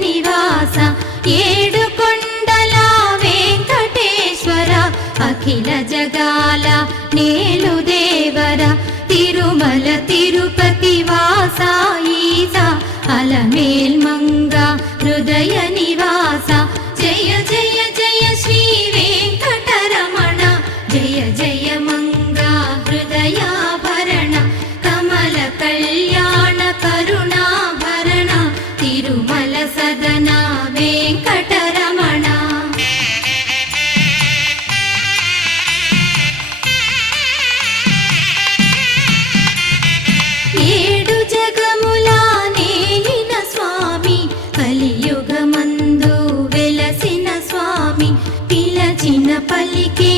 నివాస ఏడు కొండల వెంకటేశ్వర అఖిల జగాల నేలు దేవర తిరుమల తిరుపతి వాస ఈస అలమేల్ మంగ హృదయ నివాస జయ జయ జయ శ్రీ వెంకటరమణ జయ జయ మంగ హృదయాభరణ కమల కళ్యాణ కరుణాభరణ తిరుమల సదన వెంకటరమణ. ఏడు జగముల నేలిన స్వామి కలియుగమందు వెలసిన స్వామి పిలచిన పలికే